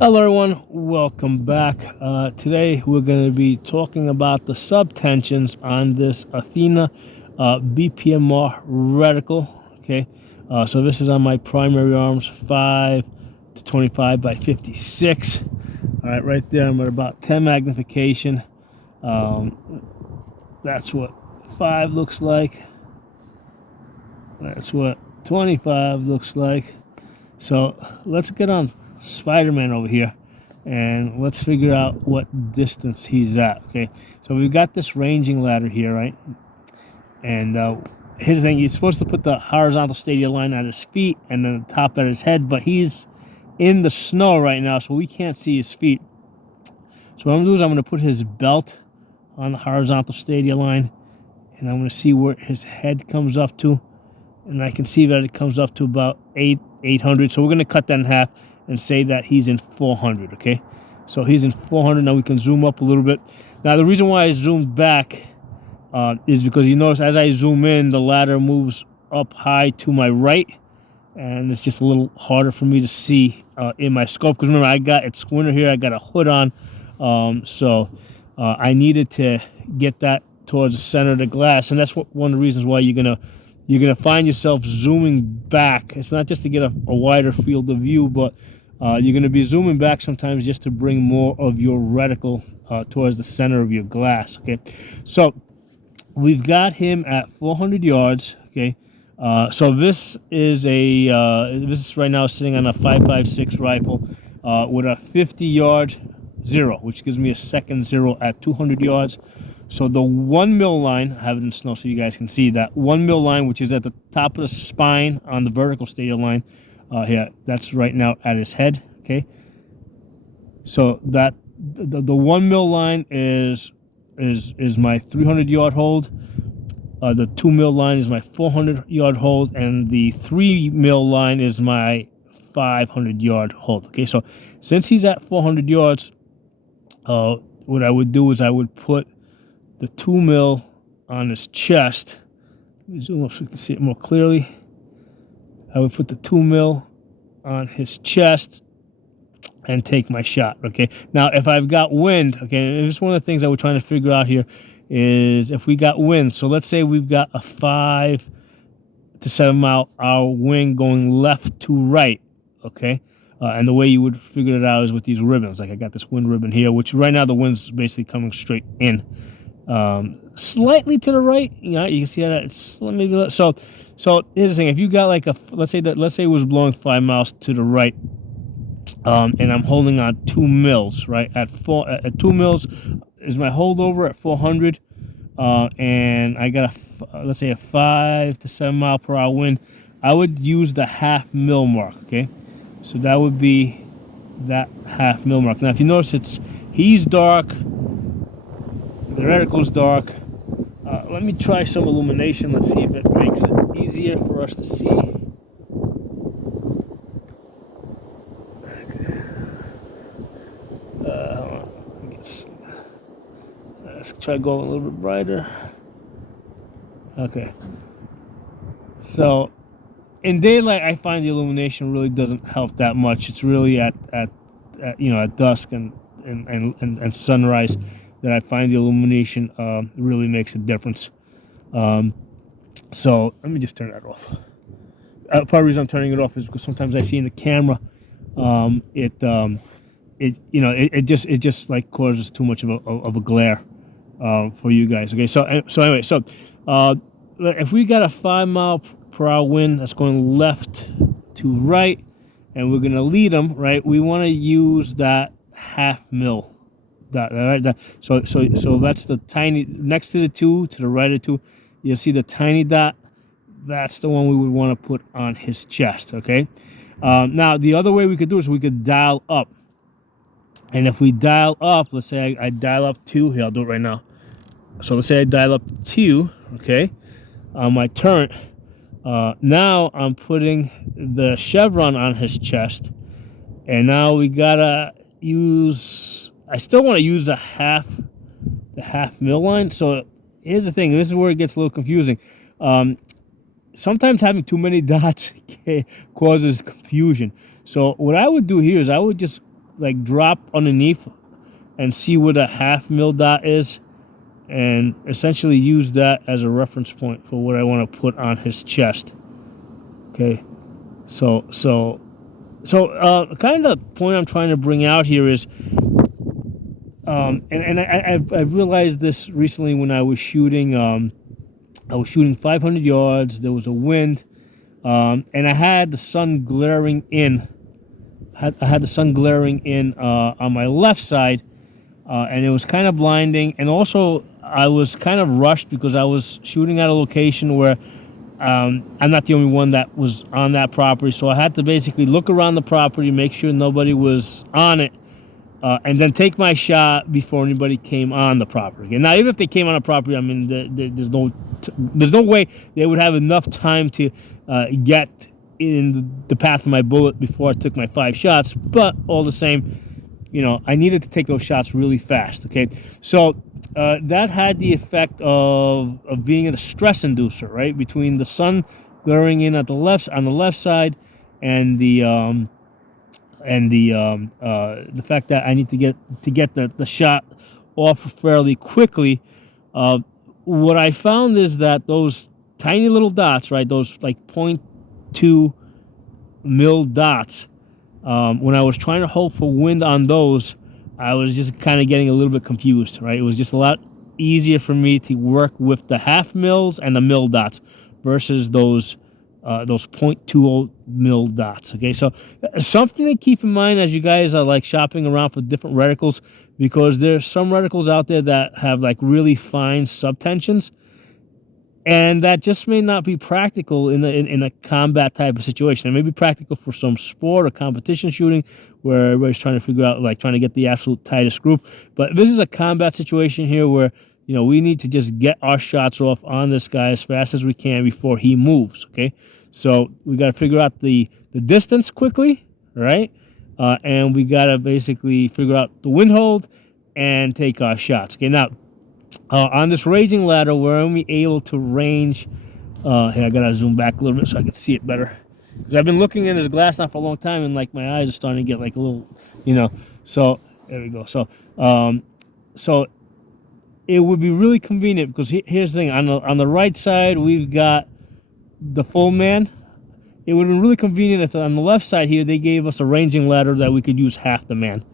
Hello, everyone. Welcome back. Today, we're going to be talking about the subtensions on this Athena BPR reticle. Okay, so this is on my primary arms, 5 to 25 by 56. All right, right there, I'm at about 10 magnification. That's what 5 looks like. That's what 25 looks like. So let's get on Spider-Man over here and let's figure out what distance he's at. Okay, so we've got this ranging ladder here, right? And here's the thing: you're supposed to put the horizontal stadia line at his feet and then the top at his head, but he's in the snow right now, so we can't see his feet. So what I'm gonna do is I'm gonna put his belt on the horizontal stadia line, and I'm gonna see where his head comes up to, and I can see that it comes up to about 800. So we're going to cut that in half and say that he's in 400. Okay, so he's in 400. Now we can zoom up a little bit. Now the reason why I zoomed back is because you notice as I zoom in, the ladder moves up high to my right, and it's just a little harder for me to see in my scope. Because remember, it's winter here. I got a hood on, so I needed to get that towards the center of the glass, and that's one of the reasons why you're gonna find yourself zooming back. It's not just to get a wider field of view, but you're gonna be zooming back sometimes just to bring more of your reticle towards the center of your glass. Okay, so we've got him at 400 yards. Okay, so this is right now sitting on a 5.56 rifle with a 50-yard zero, which gives me a second zero at 200 yards. So the 1 mil line, I have it in snow so you guys can see that 1 mil line, which is at the top of the spine on the vertical stadia line, here, that's right now at his head. Okay, so that the 1 mil line is my 300-yard hold. The 2 mil line is my 400-yard hold, and the 3 mil line is my 500-yard hold. Okay, so since he's at 400 yards, what I would do is I would put the 2 mil on his chest. Let me zoom up so you can see it more clearly. I would put the 2 mil on his chest and take my shot. Okay. Now, if I've got wind, okay, and this is one of the things that we're trying to figure out here is if we got wind. So let's say we've got a 5 to 7 mile hour wind going left to right. Okay. And the way you would figure it out is with these ribbons. Like I got this wind ribbon here, which right now the wind's basically coming straight in. Slightly to the right, you can see that it's maybe so. So here's the thing: if you got like let's say it was blowing 5 miles to the right, and I'm holding on 2 mils, right at 2 mils is my holdover at 400, and I got let's say a 5 to 7 mile per hour wind. I would use the half mil mark. Okay, so that would be that half mil mark. Now, if you notice, he's dark. The reticle's dark. Let me try some illumination. Let's see if it makes it easier for us to see. Let's try going a little bit brighter. Okay. So in daylight, I find the illumination really doesn't help that much. It's really at dusk and sunrise that I find the illumination really makes a difference. So let me just turn that off. Part of the reason I'm turning it off is because sometimes I see in the camera, it just like causes too much of a glare for you guys. Okay, so anyway, if we got a 5 mile per hour wind that's going left to right, and we're gonna lead them right, we want to use that half mil. So that's the tiny next to the 2 to the right of 2. You'll see the tiny dot. That's the one we would want to put on his chest. Okay. Now the other way we could do is we could dial up, and if we dial up, let's say I dial up 2 here. I'll do it right now. So let's say I dial up 2. Okay, on my turret. Now I'm putting the chevron on his chest, and now we gotta use. I still want to use the half mil line. So here's the thing. This is where it gets a little confusing. Sometimes having too many dots causes confusion. So what I would do here is I would just like drop underneath and see what a half mil dot is, and essentially use that as a reference point for what I want to put on his chest. Okay, so kind of the point I'm trying to bring out here is, and I realized this recently when I was shooting. I was shooting 500 yards. There was a wind, and I had the sun glaring in. I had the sun glaring in on my left side, and it was kind of blinding. And also, I was kind of rushed because I was shooting at a location where I'm not the only one that was on that property. So I had to basically look around the property, make sure nobody was on it, and then take my shot before anybody came on the property. And now, even if they came on the property, I mean, there's no way they would have enough time to get in the path of my bullet before I took my 5 shots. But all the same, I needed to take those shots really fast. Okay, so that had the effect of being a stress inducer, right? Between the sun glaring in on the left side, and the fact that I need to get the shot off fairly quickly. What I found is that those tiny little dots, right, those like 0.2 mil dots, when I was trying to hold for wind on those, I was just kind of getting a little bit confused, right? It was just a lot easier for me to work with the half mils and the mil dots versus those 0.20 mil dots. Okay, so something to keep in mind as you guys are like shopping around for different reticles, because there's some reticles out there that have like really fine subtensions, and that just may not be practical in a combat type of situation. It may be practical for some sport or competition shooting where everybody's trying to figure out, like, trying to get the absolute tightest group. But this is a combat situation here where, we need to just get our shots off on this guy as fast as we can before he moves, okay? So we got to figure out the distance quickly, right? And we got to basically figure out the wind hold and take our shots, okay? Now, on this raging ladder, we're only able to range. Hey, I gotta zoom back a little bit so I can see it better. Because I've been looking in this glass now for a long time, and like my eyes are starting to get like a little, So there we go. So it would be really convenient, because here's the thing: on the right side we've got the full man. It would have been really convenient if on the left side here they gave us a ranging ladder that we could use half the man,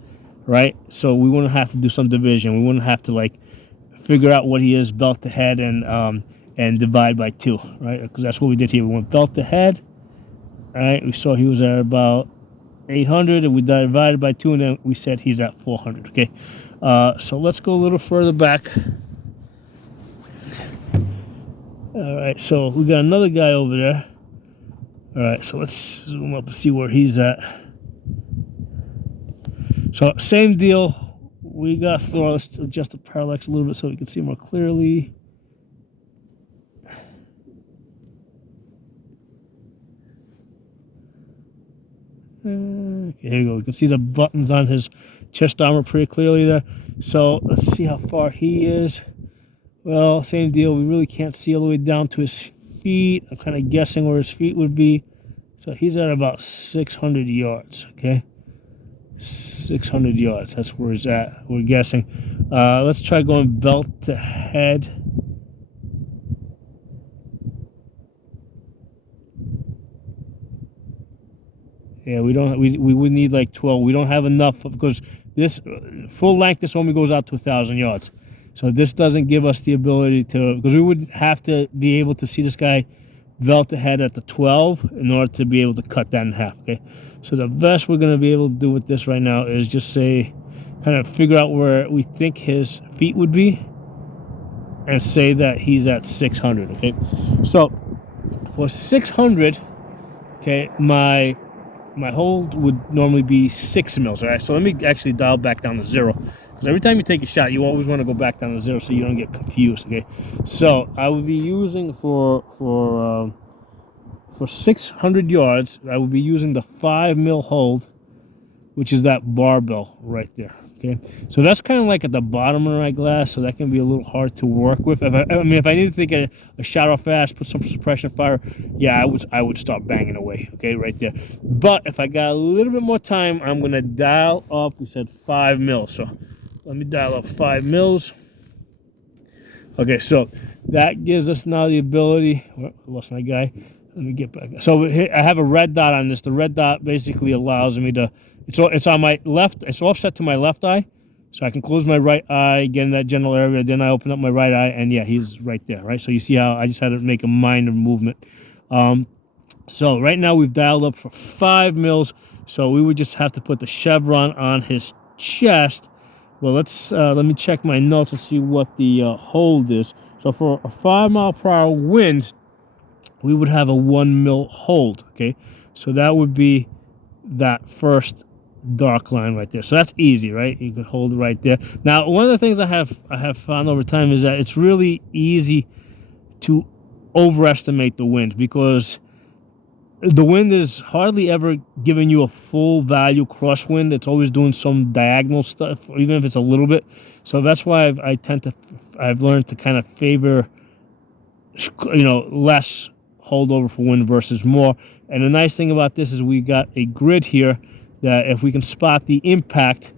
right? So we wouldn't have to do some division. We wouldn't have to like figure out what he is belt to head and divide by 2, right? Because that's what we did here. We went belt to head, right? We saw he was at about 800, and we divided by 2, and then we said he's at 400. Okay, so let's go a little further back. All right, so we got another guy over there. All right, so let's zoom up and see where he's at. So same deal. We got to let's adjust the parallax a little bit so we can see more clearly. Okay, here we go. We can see the buttons on his chest armor pretty clearly there. So let's see how far he is. Well, same deal. We really can't see all the way down to his feet. I'm kind of guessing where his feet would be. So he's at about 600 yards, okay? 600 yards, that's where he's at, we're guessing. Let's try going belt to head. Yeah, we would need like 12. We don't have enough, because this full length, this only goes out to 1,000 yards. So this doesn't give us the ability to, because we would have to be able to see this guy belt to head at the 12 in order to be able to cut that in half, okay? So the best we're going to be able to do with this right now is just say, kind of figure out where we think his feet would be, and say that he's at 600, okay? So for 600, okay, my hold would normally be 6 mils, all right? So let me actually dial back down to 0, because every time you take a shot, you always want to go back down to 0 so you don't get confused, okay? So I would be using for 600 yards, I would be using the 5 mil hold, which is that barbell right there. Okay, so that's kind of like at the bottom of my glass, so that can be a little hard to work with. If I need to take a shot off fast, put some suppression fire, yeah, I would start banging away. Okay, right there. But if I got a little bit more time, I'm gonna dial up. We said 5 mils, so let me dial up 5 mils. Okay, so that gives us now the ability. Oh, I lost my guy. Let me get back. So I have a red dot on this. The red dot basically allows me to. It's on my left. It's offset to my left eye, so I can close my right eye, get in that general area. Then I open up my right eye, and yeah, he's right there. Right. So you see how I just had to make a minor movement. So right now we've dialed up for 5 mils. So we would just have to put the chevron on his chest. Well, let me check my notes and see what the hold is. So for a 5-mile-per-hour wind, we would have a 1 mil hold. Okay, so that would be that first dark line right there. So that's easy, right? You could hold it right there. Now, one of the things I have found over time is that it's really easy to overestimate the wind, because the wind is hardly ever giving you a full value crosswind. It's always doing some diagonal stuff, even if it's a little bit. So that's why I've learned to kind of favor, less holdover for wind versus more. And the nice thing about this is we got a grid here that if we can spot the impact,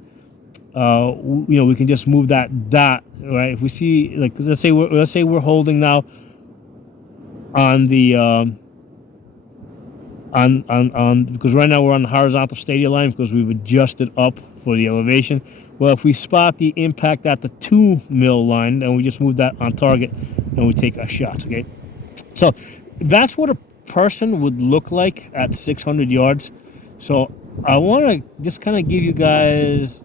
we can just move that dot, right? If we see, like, let's say we're holding now on the because right now we're on the horizontal stadia line because we've adjusted up for the elevation. Well, if we spot the impact at the 2 mil line, then we just move that on target and we take our shots. Okay, so that's what a person would look like at 600 yards. So I want to just kind of give you guys,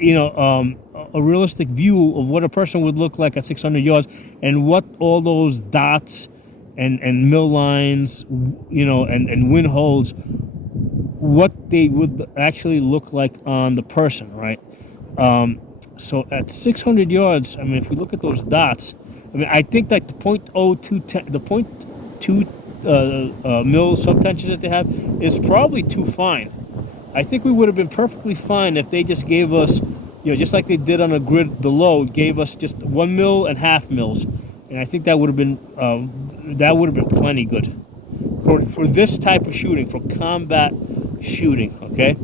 a realistic view of what a person would look like at 600 yards and what all those dots and mill lines, and wind holds, what they would actually look like on the person, right? So at 600 yards, I mean, if we look at those dots, I mean, I think like the 0.2 mil subtensions that they have is probably too fine. I think we would have been perfectly fine if they just gave us, just like they did on a grid below, gave us just 1 mil and half mils, and I think that would have been plenty good for this type of shooting, for combat shooting. Okay,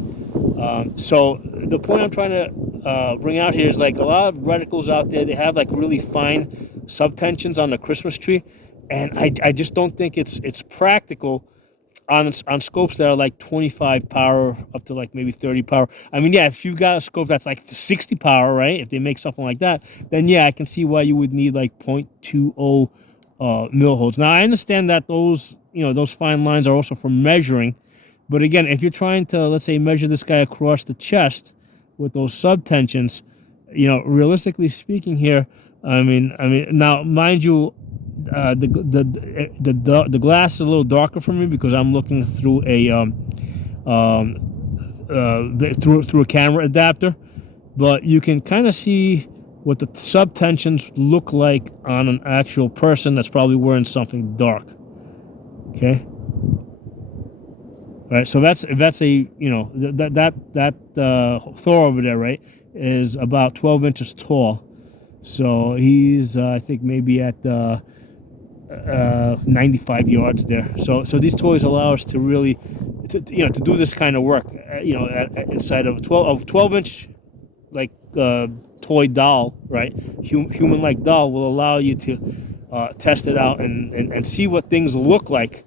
so the point I'm trying to bring out here is, like, a lot of reticles out there, they have like really fine subtensions on the Christmas tree, and I just don't think it's practical on scopes that are like 25 power up to like maybe 30 power. I mean, yeah, if you've got a scope that's like 60 power, right? If they make something like that, then yeah, I can see why you would need like 0.20 mil holds. Now, I understand that those fine lines are also for measuring, but again, if you're trying to, let's say, measure this guy across the chest with those subtensions, realistically speaking here, I mean, now, mind you, the glass is a little darker for me because I'm looking through through a camera adapter, but you can kind of see what the subtensions look like on an actual person that's probably wearing something dark. Okay. All right. So that's a that Thor over there, right, is about 12 inches tall. So he's I think maybe at 95 yards there. So these toys allow us to really to do this kind of work. Inside of 12 inch, like toy doll, right? Human like doll will allow you to test it out and see what things look like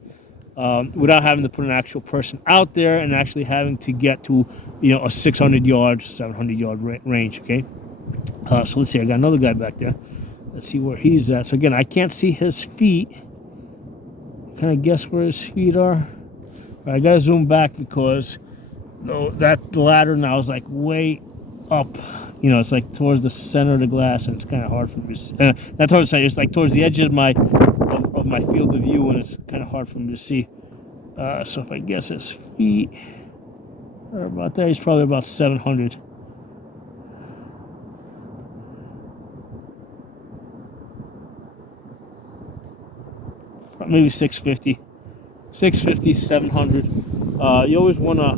without having to put an actual person out there and actually having to get to a 600 yard, 700 yard range. Okay. So let's see. I got another guy back there. Let's see where he's at. So again, I can't see his feet. Can I guess where his feet are? I gotta zoom back because that ladder now is like way up. It's like towards the center of the glass, and it's kind of hard for me to see. Not towards the center, it's like towards the edge of my field of view, and it's kind of hard for me to see. So if I guess his feet are about there, he's probably about 700. Maybe 650, 700. You always want to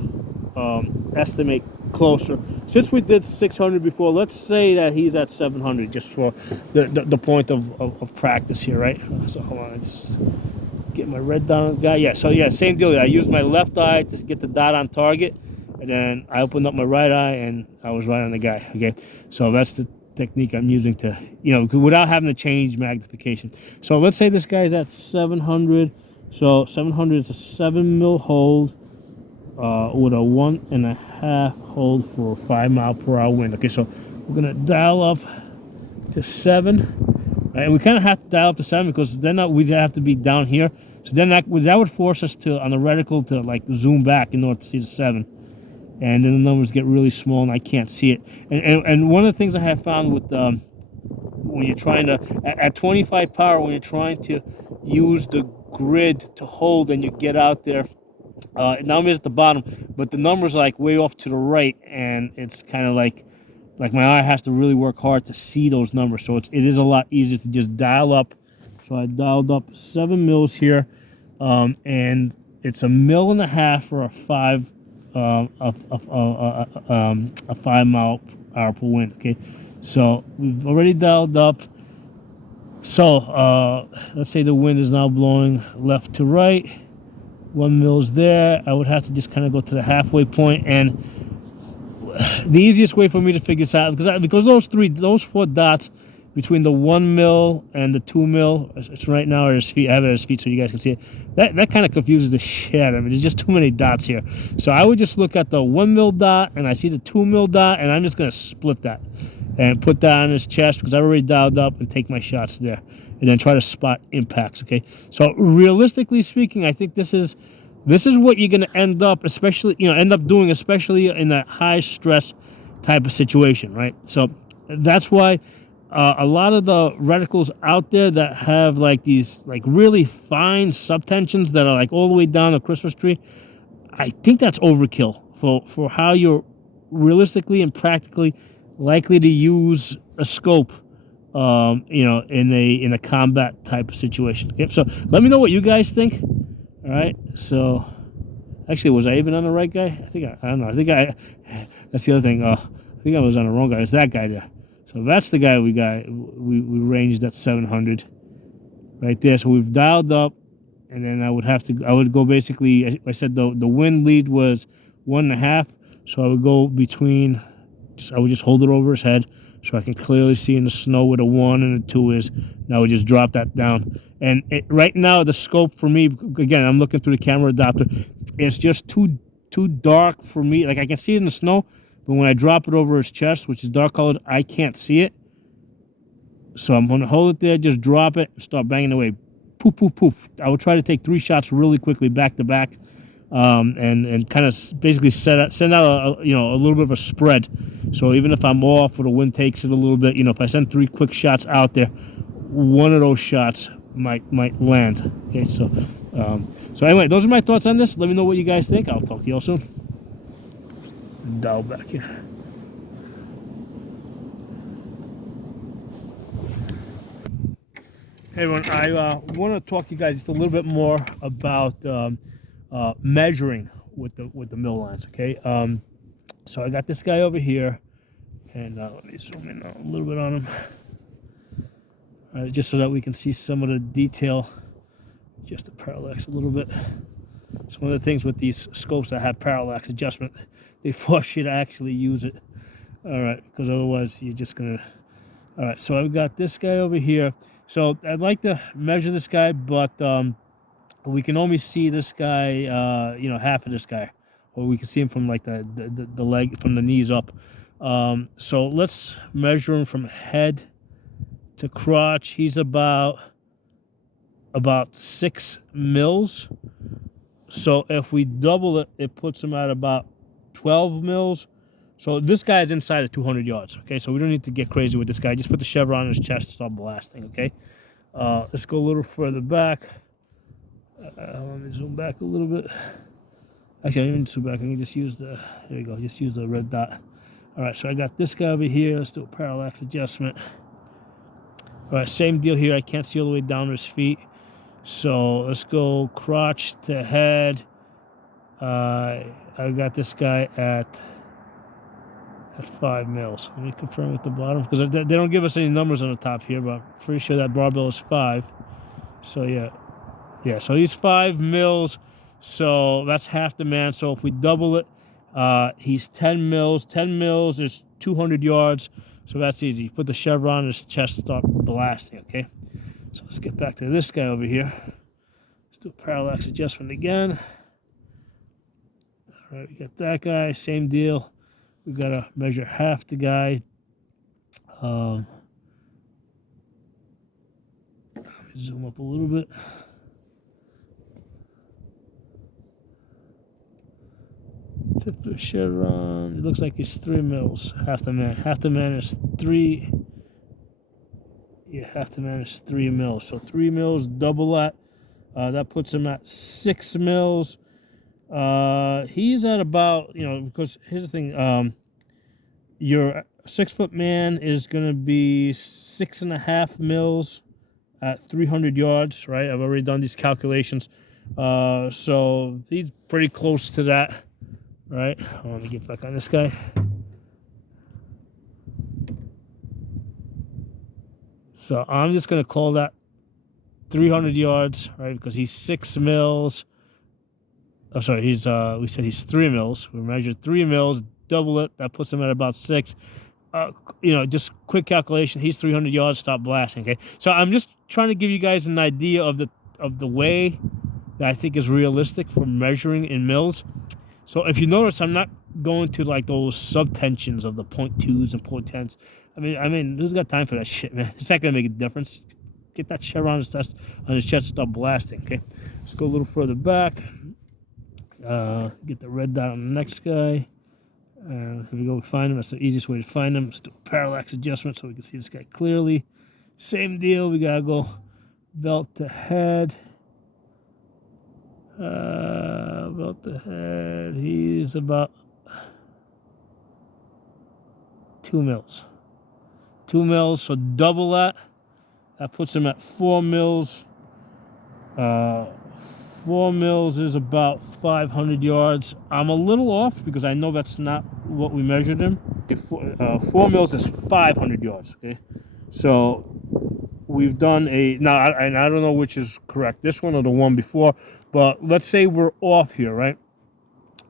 estimate closer. Since we did 600 before, let's say that he's at 700, just for the point of practice here, right? So hold on, I just get my red dot on the guy. Yeah, so yeah, same deal. I used my left eye to get the dot on target, and then I opened up my right eye, and I was right on the guy. Okay, so that's the technique I'm using to, without having to change magnification. So let's say this guy's at 700. So 700 is a 7 mil hold with a 1.5 hold for a 5 mile per hour wind. Okay, so we're gonna dial up to 7, right? And we kind of have to dial up to 7 because then we'd have to be down here. So then that would force us to, on the reticle, to like zoom back in order to see the 7. And then the numbers get really small and I can't see it. And one of the things I have found with when you're trying to, at 25 power, when you're trying to use the grid to hold and you get out there, now I'm at the bottom, but the number's like way off to the right, and it's kind of like my eye has to really work hard to see those numbers. So it is a lot easier to just dial up. So I dialed up 7 mils here, and it's a 1.5 for a 5 a 5 mile hour per wind. Okay, so we've already dialed up. So let's say the wind is now blowing left to right. 1 mil's there. I would have to just kind of go to the halfway point, and the easiest way for me to figure this out, because those 4 dots between the 1 mil and the 2 mil, it's right now at his feet. I have it at his feet so you guys can see it. That kind of confuses the shit out of me. There's just too many dots here. So I would just look at the 1 mil dot, and I see the 2 mil dot, and I'm just gonna split that and put that on his chest because I've already dialed up, and take my shots there, and then try to spot impacts. Okay, so realistically speaking, I think this is what you're going to end up doing, especially in a high stress type of situation, right? So that's why a lot of the reticles out there that have like these like really fine subtensions that are like all the way down a Christmas tree, I think that's overkill for how you're realistically and practically likely to use a scope, in a combat type of situation. Okay, so let me know what you guys think. All right, so actually, was I even on the right guy? I don't know. That's the other thing. I think I was on the wrong guy. It's that guy there. So that's the guy we ranged at 700 right there. So we've dialed up, and then I would go basically, I said the wind lead was 1.5, so I would go between, I would just hold it over his head so I can clearly see in the snow where the 1 and the 2 is. And I would just drop that down. And right now, the scope for me, again, I'm looking through the camera adapter, it's just too dark for me. Like, I can see it in the snow, but when I drop it over his chest, which is dark colored, I can't see it. So I'm going to hold it there, just drop it, and start banging away. Poof, poof, poof. I will try to take 3 shots really quickly, back to back, and kind of basically send out a little bit of a spread. So even if I'm off or the wind takes it a little bit, if I send 3 quick shots out there, one of those shots might land. Okay, so anyway, those are my thoughts on this. Let me know what you guys think. I'll talk to you all soon. Dial back here. Hey everyone, I want to talk to you guys just a little bit more about measuring with the mill lines. Okay, so I got this guy over here, and let me zoom in a little bit on him, just so that we can see some of the detail. Just to parallax a little bit. It's one of the things with these scopes that have parallax adjustment, they force you to actually use it. All right, because otherwise you're just gonna. All right, so I've got this guy over here. So I'd like to measure this guy, but we can only see this guy, half of this guy, or we can see him from like the leg, from the knees up. So let's measure him from head to crotch. He's about 6 mils. So if we double it, it puts him at about 12 mils. So this guy is inside of 200 yards. Okay, so we don't need to get crazy with this guy. Just put the chevron on his chest, start blasting. Okay, let's go a little further back. Let me zoom back a little bit. Actually, I don't need to zoom back. I can just use there you go. Just use the red dot. All right, so I got this guy over here. Let's do a parallax adjustment. All right, same deal here. I can't see all the way down to his feet. So let's go crotch to head. I got this guy at 5 mils. Let me confirm at the bottom because they don't give us any numbers on the top here, but I'm pretty sure that barbell is 5. So yeah. So he's 5 mils. So that's half the man. So if we double it, he's 10 mils. 10 mils is 200 yards. So that's easy. Put the chevron in his chest, start blasting. Okay. So let's get back to this guy over here. Let's do a parallax adjustment again. All right, we got that guy. Same deal. We gotta measure half the guy. Zoom up a little bit. Tip of the chevron. It looks like it's 3 mils. Half the man. Half the man is 3. Yeah, half the man is 3 mils. So 3 mils, double that. That puts him at 6 mils. He's at about, because here's the thing. Your 6-foot man is going to be 6.5 mils at 300 yards, right? I've already done these calculations. So he's pretty close to that, right? Let me get back on this guy. So I'm just going to call that 300 yards, right? Because he's 6 mils. Oh, sorry, we said he's 3 mils. We measured 3 mils, double it. That puts him at about 6. Just quick calculation. He's 300 yards. Stop blasting. Okay. So I'm just trying to give you guys an idea of the way that I think is realistic for measuring in mils. So if you notice, I'm not going to like those subtensions of the 0.2s and 0.10s. I mean, who's got time for that shit, man? It's not gonna make a difference. Get that chevron on his chest, stop blasting. Okay. Let's go a little further back. Get the red dot on the next guy. Here we go. We find him. That's the easiest way to find him. Let's do a parallax adjustment so we can see this guy clearly. Same deal. We gotta go belt to head. Belt to head. He's about 2 mils. 2 mils. So double that. That puts him at 4 mils. 4 mils is about 500 yards. I'm a little off because I know that's not what we measured him. 4 mils is 500 yards. Okay, so we've done now. I don't know which is correct, this one or the one before. But let's say we're off here, right?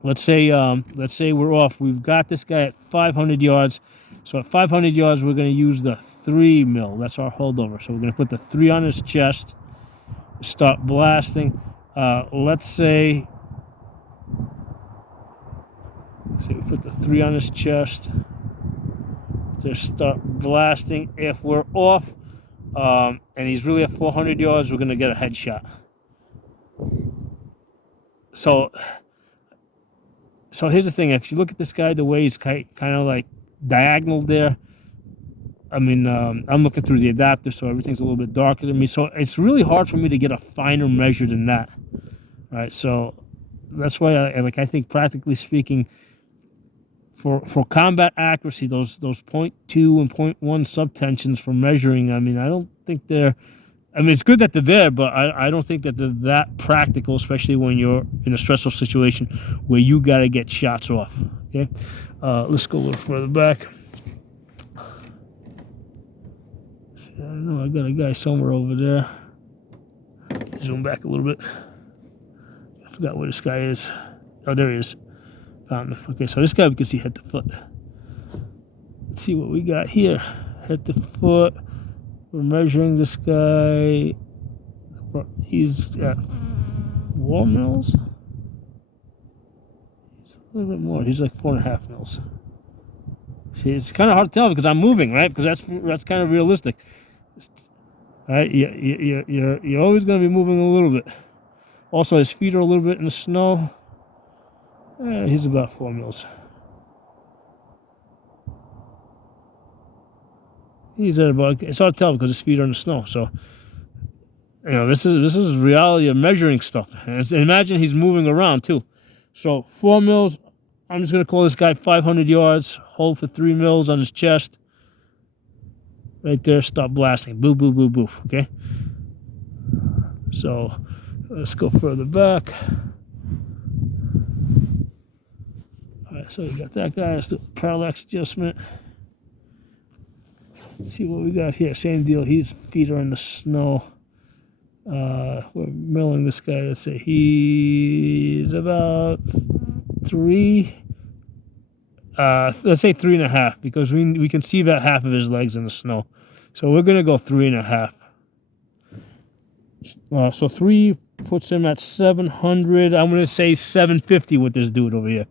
Let's say we're off. We've got this guy at 500 yards. So at 500 yards, we're going to use the 3 mil. That's our holdover. So we're going to put the 3 on his chest. Start blasting. Let's say we put the 3 on his chest. Just start blasting. If we're off, and he's really at 400 yards, we're going to get a headshot. So here's the thing. If you look at this guy, the way he's kind of like diagonal there, I mean, I'm looking through the adapter, so everything's a little bit darker than me. So it's really hard for me to get a finer measure than that, right? So that's why I think practically speaking, for combat accuracy, those 0.2 and 0.1 subtensions for measuring, I mean, I don't think they're. I mean, it's good that they're there, but I don't think that they're that practical, especially when you're in a stressful situation where you got to get shots off. Okay, let's go a little further back. I know I got a guy somewhere over there. Zoom back a little bit. I forgot where this guy is. Oh, there he is. Found him. Okay, so this guy we can see head to foot. Let's see what we got here. Head to foot. We're measuring this guy. He's at 4 mils. He's a little bit more. He's like 4.5 mils. See, it's kind of hard to tell because I'm moving, right? Because that's kind of realistic. All right, you're always going to be moving a little bit. Also, his feet are a little bit in the snow. He's about 4 mils. He's at about. It's hard to tell because his feet are in the snow. So, this is reality of measuring stuff. And imagine he's moving around too. So 4 mils. I'm just gonna call this guy 500 yards. Hold for 3 mils on his chest. Right there. Stop blasting. Boo, boo, boo, boo. Okay. So let's go further back. right, so we got that guy. Let's do parallax adjustment. Let's see what we got here. Same deal. His feet are in the snow. We're milling this guy. Let's say he's about 3. Let's say 3.5, because we can see about half of his legs in the snow. So we're gonna go 3.5. So 3 puts him at 700. I'm gonna say 750 with this dude over here.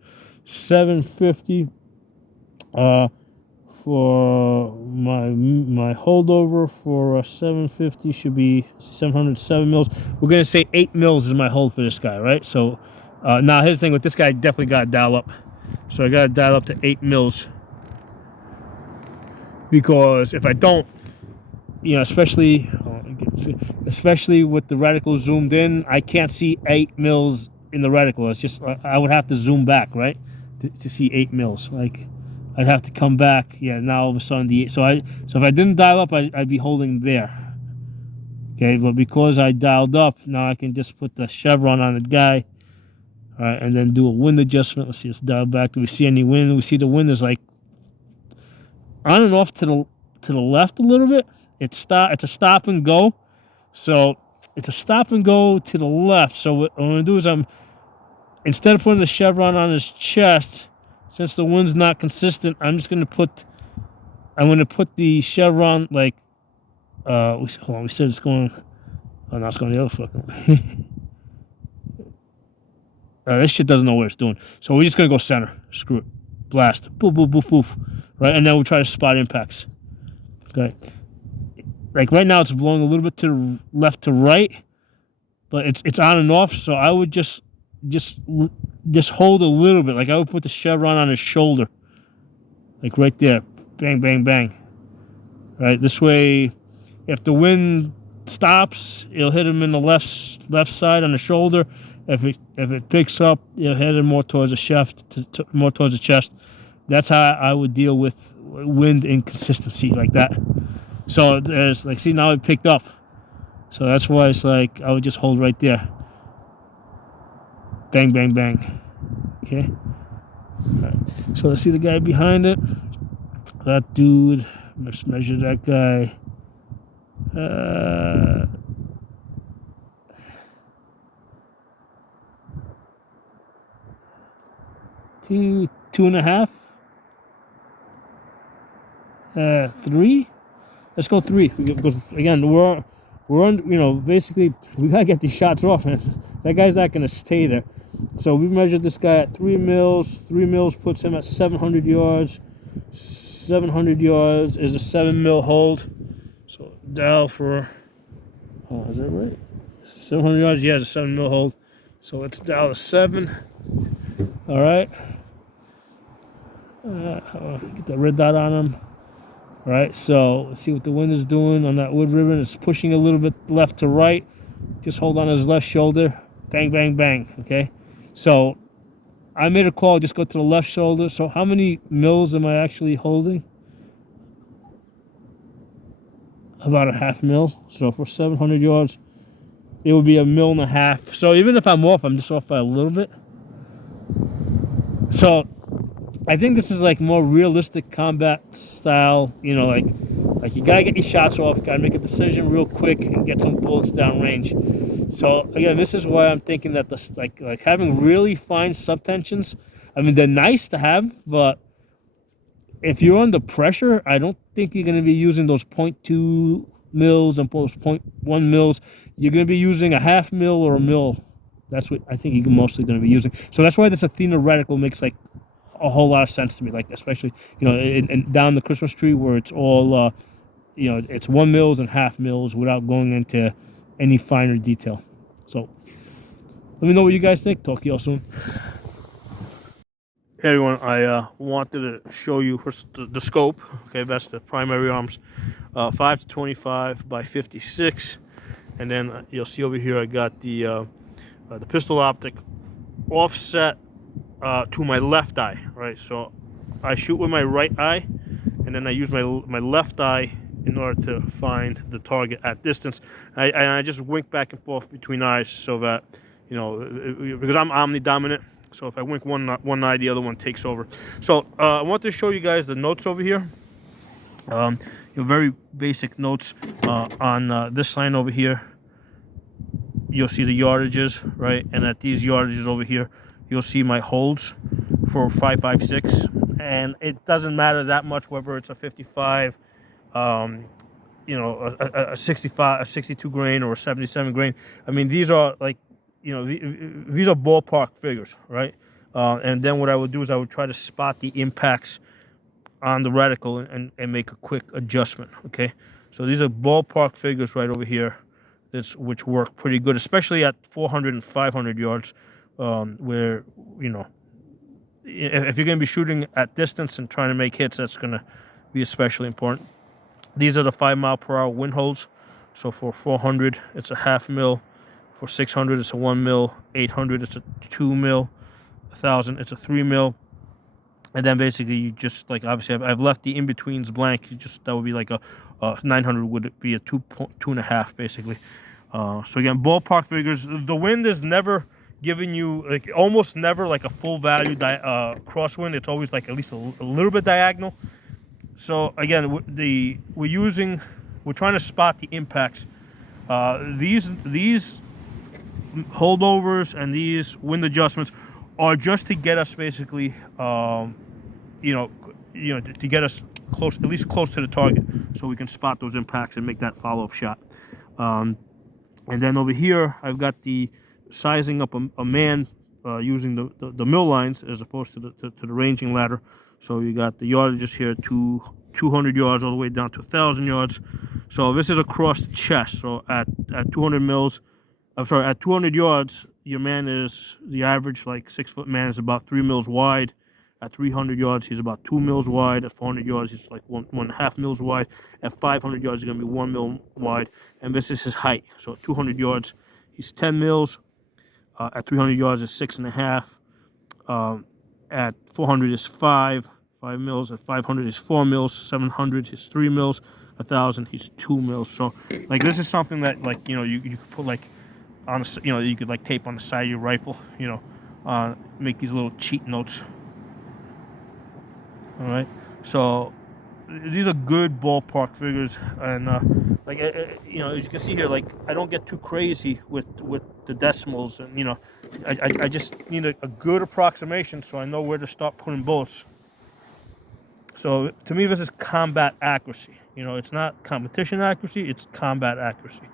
750. For my holdover for 750 should be 707 mils. We're gonna say 8 mils is my hold for this guy, right? So now his thing with this guy, definitely got to dial up. So I got to dial up to 8 mils, because if I don't, especially with the reticle zoomed in, I can't see 8 mils in the reticle. It's just I would have to zoom back, right, to see 8 mils. Like, I'd have to come back. Yeah, now all of a sudden so if I didn't dial up, I'd be holding there. Okay, but because I dialed up, now I can just put the chevron on the guy. All right, and then do a wind adjustment. Let's see, let's dial back. Do we see any wind? We see the wind is like on and off to the left a little bit. It's a stop and go. So it's a stop and go to the left. So what I'm gonna do is instead of putting the chevron on his chest, since the wind's not consistent, I'm gonna put the chevron like we said it's going. Oh, no, it's going the other fucking way. This shit doesn't know what it's doing. So we're just gonna go center. Screw it. Blast. Boof, boof, boof, boof. Right, and then we'll try to spot impacts. Okay. Like right now, it's blowing a little bit to the left to right, but it's on and off. So I would just hold a little bit. Like I would put the chevron on his shoulder, like right there. Bang, bang, bang. Right. This way, if the wind stops, it'll hit him in the left side on the shoulder. If it picks up, it'll hit him more towards the chest. More towards the chest. That's how I would deal with wind inconsistency like that. So there's like, see, now it picked up. So that's why it's like I would just hold right there. Bang, bang, bang. Okay. All right. So let's see the guy behind it. That dude. Let's measure that guy. 2.5. 3. Let's go 3, because again we're on, basically we gotta get these shots off, man. That guy's not gonna stay there. So we measured this guy at 3 mils. 3 mils puts him at 700 yards. 700 yards is a 7 mil hold. So dial for, is that right? 700 yards, yeah, it's a 7 mil hold. So let's dial a 7. All right. Get that red dot on him. All right, so let's see what the wind is doing on that wood ribbon. It's pushing a little bit left to right. Just hold on his left shoulder. Bang, bang, bang. Okay, so I made a call. Just go to the left shoulder. So how many mils am I actually holding? About a half mil. So for 700 yards, it would be 1.5 mils. So even if I'm off, I'm just off by a little bit. So I think this is like more realistic combat style, like you gotta get your shots off, gotta make a decision real quick and get some bullets down range. So again, this is why I'm thinking that this like having really fine subtensions, I mean, they're nice to have, but if you're under pressure, I don't think you're gonna be using those 0.2 mils and those 0.1 mils. You're gonna be using a half mil or a mil. That's what I think you're mostly gonna be using. So that's why this Athena reticle makes like a whole lot of sense to me, like especially and down the Christmas tree where it's all it's 1 mils and half mils without going into any finer detail. So let me know what you guys think. Talk to y'all soon. Hey everyone, I wanted to show you first the scope. Okay, that's the primary arms, 5 to 25 by 56, and then you'll see over here I got the pistol optic offset to my left eye, right? So I shoot with my right eye, and then I use my left eye in order to find the target at distance. I just wink back and forth between eyes so that because I'm omnidominant, So if I wink one eye, the other one takes over. So I want to show you guys the notes over here. Your very basic notes on this line over here. You'll see the yardages, right? And at these yardages over here, you'll see my holds for 5.56. And it doesn't matter that much whether it's a 55, you know, a 65, a 62 grain or a 77 grain. I mean, these are like, you know, these are ballpark figures, right? And then what I would do is I would try to spot the impacts on the reticle and make a quick adjustment, okay? So these are ballpark figures right over here, which work pretty good, especially at 400 and 500 yards, where, you know, if you're going to be shooting at distance and trying to make hits, that's going to be especially important. These are the 5-mile-per-hour wind holds. So for 400, it's a 0.5 mil. For 600, it's a 1 mil. 800, it's a 2 mil. 1,000, it's a 3 mil. And then basically you just, like, obviously I've left the in-betweens blank. That would be like a 900 would be a 2.5 basically. So again, ballpark figures. The wind is never giving you, like, almost never like a full value crosswind. It's always like at least a little bit diagonal. So again, we're trying to spot the impacts. These holdovers and these wind adjustments are just to get us basically, to get us close, at least close to the target, so we can spot those impacts and make that follow-up shot. And then over here, I've got the sizing up a man using the mill lines as opposed to the ranging ladder. So you got the yardages here to 200 yards all the way down to 1,000 yards. So this is across the chest. So at 200 mils, at 200 yards, your man is, the average like 6-foot man is about 3 mils wide. At 300 yards, he's about 2 mils wide. At 400 yards, he's like 1.5 mils wide. At 500 yards, he's going to be 1 mil wide. And this is his height. So at 200 yards, he's 10 mils. At 300 yards, it's 6.5. At 400 is 5 mils. At 500 is 4 mils. 700 is 3 mils. 1,000, he's 2 mils. So, like, this is something that, like, you know, you could put, like, on a, you know, you could, like, tape on the side of your rifle, you know, make these little cheat notes. All right, so these are good ballpark figures, and like, you know, as you can see here, like, I don't get too crazy with the decimals, and, you know, I just need a good approximation so I know where to start putting bullets. So to me, this is combat accuracy. You know, it's not competition accuracy, it's combat accuracy.